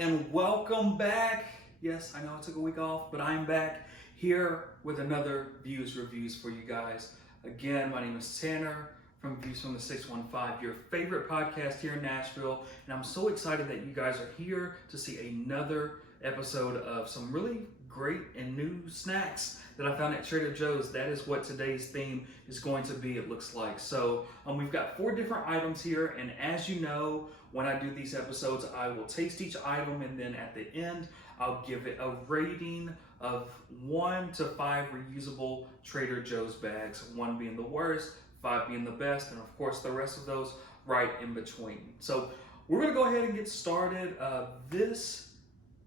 and welcome back. Yes, I know I took a week off, but I'm back here with another Views Reviews for you guys. Again, my name is Tanner from Views from the 615, your favorite podcast here in Nashville, and I'm so excited that you guys are here to see another episode of some really great and new snacks that I found at Trader Joe's. That is what today's theme is going to be, it looks like. So we've got 4 different items here, and as you know, when I do these episodes, I will taste each item, and then at the end, I'll give it a rating of 1 to 5 reusable Trader Joe's bags, 1 being the worst, 5 being the best, and of course the rest of those right in between. So we're gonna go ahead and get started. This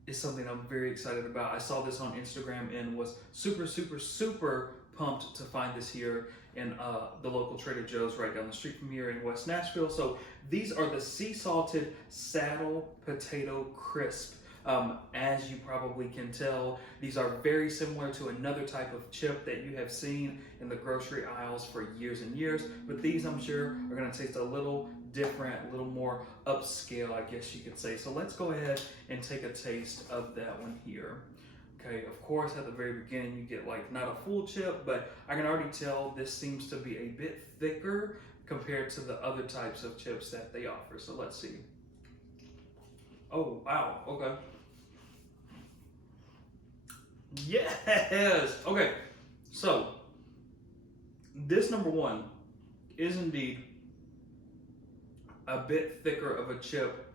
is something I'm very excited about. I saw this on Instagram and was super pumped to find this here in the local Trader Joe's right down the street from here in West Nashville. So these are the sea salted saddle potato crisp. As you probably can tell, these are very similar to another type of chip that you have seen in the grocery aisles for years and years, but these I'm sure are gonna taste a little different, a little more upscale, I guess you could say. So let's go ahead and take a taste of that one here. Okay, of course, at the very beginning, you get like not a full chip, but I can already tell this seems to be a bit thicker compared to the other types of chips that they offer. So let's see. Oh, wow, okay. Yes, okay. So this number 1 is indeed a bit thicker of a chip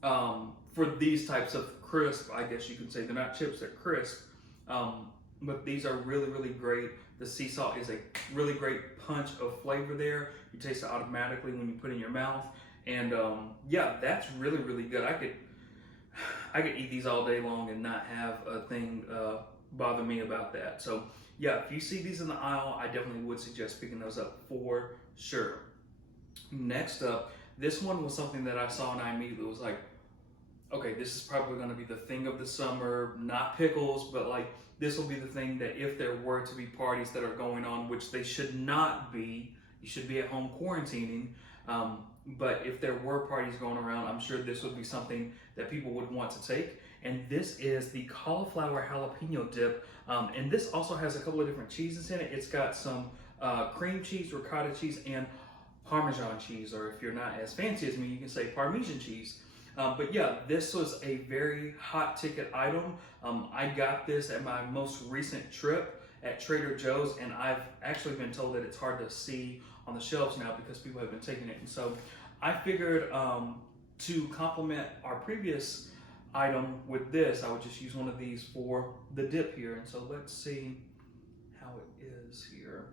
for these types of crisp, I guess you could say. They're not chips, they're crisp, but these are really great. The sea salt is a really great punch of flavor there. You taste it automatically when you put it in your mouth, and yeah, that's really good. I could eat these all day long and not have a thing bother me about that. So yeah, if you see these in the aisle, I definitely would suggest picking those up for sure. Next up, this one was something that I saw and I immediately was like, okay, this is probably going to be the thing of the summer. Not pickles, but like this will be the thing that if there were to be parties that are going on, which they should not be, you should be at home quarantining. But if there were parties going around, I'm sure this would be something that people would want to take. And this is the Cauliflower Jalapeño Dip. And this also has a couple of different cheeses in it. It's got some cream cheese, ricotta cheese, and Parmesan cheese. Or if you're not as fancy as me, you can say Parmesan cheese. But yeah, this was a very hot ticket item. I got this at my most recent trip at Trader Joe's, and I've actually been told that it's hard to see on the shelves now because people have been taking it. And so I figured to complement our previous item with this, I would just use one of these for the dip here. And so let's see how it is here.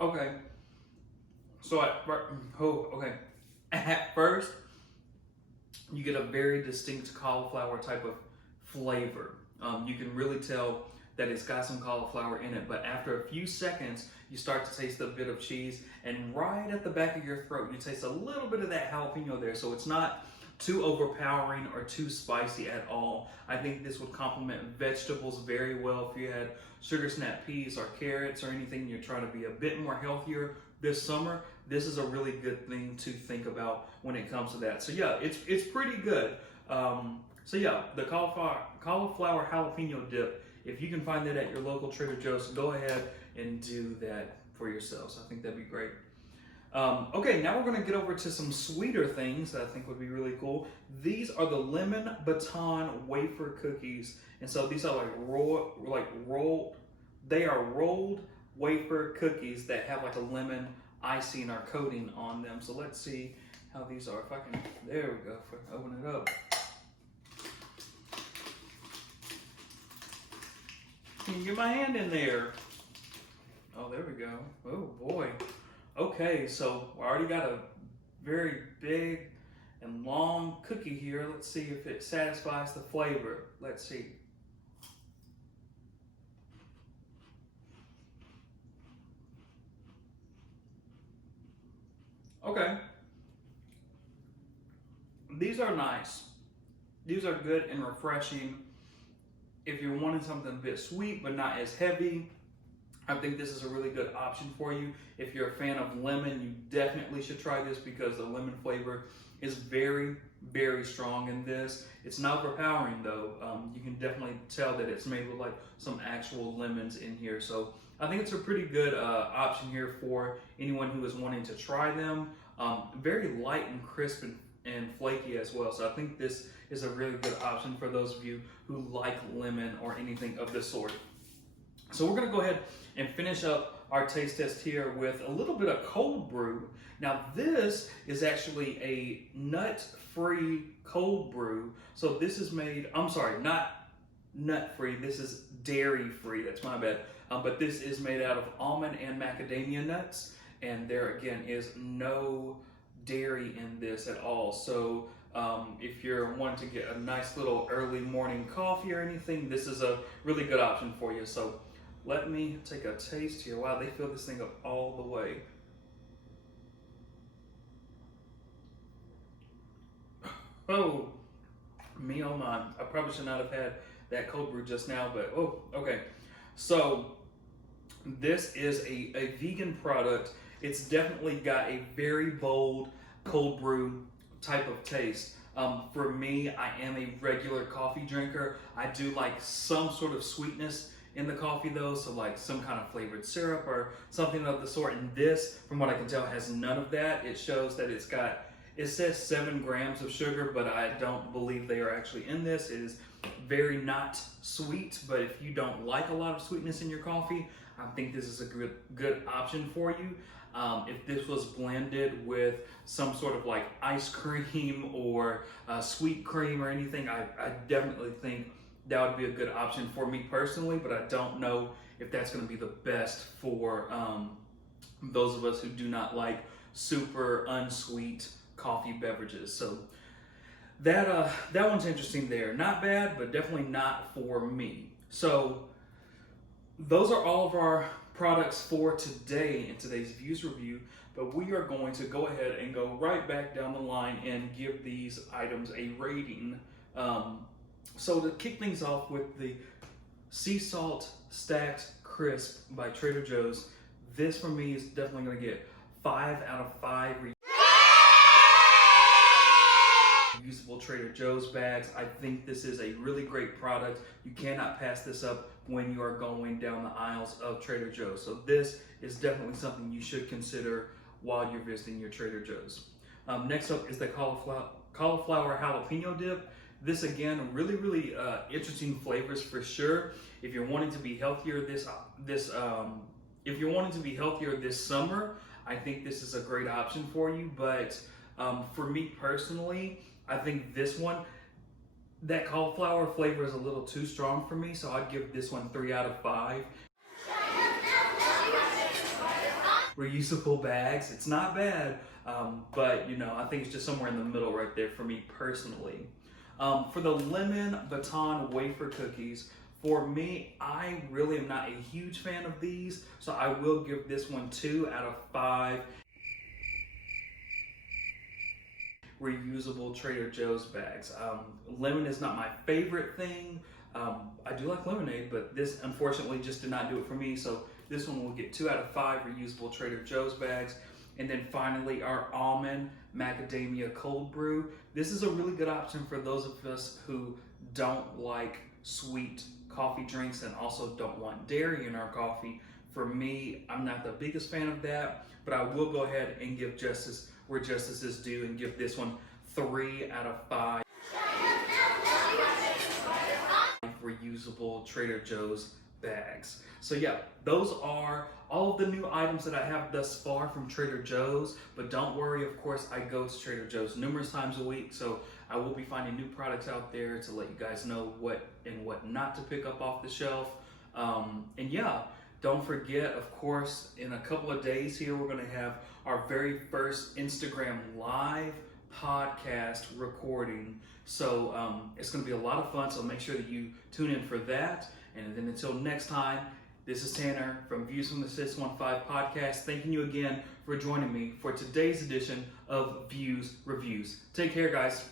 Okay, so at first, you get a very distinct cauliflower type of flavor. You can really tell that it's got some cauliflower in it, but after a few seconds, you start to taste a bit of cheese, and right at the back of your throat, you taste a little bit of that jalapeno there, so it's not too overpowering or too spicy at all. I think this would complement vegetables very well. If you had sugar snap peas or carrots or anything, you're trying to be a bit more healthier this summer, this is a really good thing to think about when it comes to that. So yeah, it's pretty good. So yeah, the cauliflower jalapeno dip, if you can find that at your local Trader Joe's, go ahead and do that for yourselves. I think that'd be great. Okay, now we're gonna get over to some sweeter things that I think would be really cool. These are the lemon Baton wafer cookies. And so these are they are rolled wafer cookies that have like a lemon icing or coating on them. So let's see how these are. If I can, there we go, if I can open it up. Can you get my hand in there? Oh, there we go. Oh boy. Okay, so I already got a very big and long cookie here. Let's see if it satisfies the flavor. Let's see. Okay. These are nice. These are good and refreshing. If you're wanting something a bit sweet but not as heavy, I think this is a really good option for you. If you're a fan of lemon, you definitely should try this because the lemon flavor is very, very strong in this. It's not overpowering though. You can definitely tell that it's made with like some actual lemons in here. So I think it's a pretty good option here for anyone who is wanting to try them. Very light and crisp and flaky as well. So I think this is a really good option for those of you who like lemon or anything of the sort. So we're gonna go ahead and finish up our taste test here with a little bit of cold brew. Now this is actually a nut-free cold brew. So this is made, I'm sorry, not nut-free, this is dairy-free, that's my bad. But this is made out of almond and macadamia nuts. And there again is no dairy in this at all. So if you're wanting to get a nice little early morning coffee or anything, this is a really good option for you. So let me take a taste here. Wow, they fill this thing up all the way. Oh, me oh my. I probably should not have had that cold brew just now, but oh, okay. So this is a vegan product. It's definitely got a very bold cold brew type of taste. For me, I am a regular coffee drinker. I do like some sort of sweetness in the coffee though, so like some kind of flavored syrup or something of the sort. And this, from what I can tell, has none of that. It shows that it says 7 grams of sugar, but I don't believe they are actually in this. It is very not sweet, but if you don't like a lot of sweetness in your coffee, I think this is a good option for you. If this was blended with some sort of like ice cream or sweet cream or anything, I definitely think that would be a good option for me personally, but I don't know if that's going to be the best for those of us who do not like super unsweet coffee beverages. So that one's interesting there. Not bad, but definitely not for me. So those are all of our products for today in today's Views review, but we are going to go ahead and go right back down the line and give these items a rating. So to kick things off with the Sea Salt Stacked Crisp by Trader Joe's, this for me is definitely going to get 5 out of 5 reusable Trader Joe's bags. I think this is a really great product. You cannot pass this up when you are going down the aisles of Trader Joe's. So this is definitely something you should consider while you're visiting your Trader Joe's. Next up is the Cauliflower Jalapeño Dip. This again, really interesting flavors for sure. If you're wanting to be healthier this summer, I think this is a great option for you. But for me personally, I think this one, that cauliflower flavor is a little too strong for me, so I'd give this one 3 out of 5. Reusable bags, it's not bad, but you know, I think it's just somewhere in the middle right there for me personally. For the lemon Baton wafer cookies, for me, I really am not a huge fan of these, so I will give this one 2 out of 5. Reusable Trader Joe's bags. Lemon is not my favorite thing. I do like lemonade, but this unfortunately just did not do it for me, so this one will get 2 out of 5 reusable Trader Joe's bags. And then finally, our almond macadamia cold brew. This is a really good option for those of us who don't like sweet coffee drinks and also don't want dairy in our coffee. For me, I'm not the biggest fan of that, but I will go ahead and give justice where justice is due and give this one 3 out of 5 reusable Trader Joe's bags. So yeah, those are all of the new items that I have thus far from Trader Joe's, but don't worry, of course, I go to Trader Joe's numerous times a week, so I will be finding new products out there to let you guys know what and what not to pick up off the shelf. And yeah, don't forget, of course, in a couple of days here, we're going to have our very first Instagram Live podcast recording. So it's going to be a lot of fun, so make sure that you tune in for that. And then until next time, this is Tanner from Views from the 615 podcast, thanking you again for joining me for today's edition of Views Reviews. Take care, guys.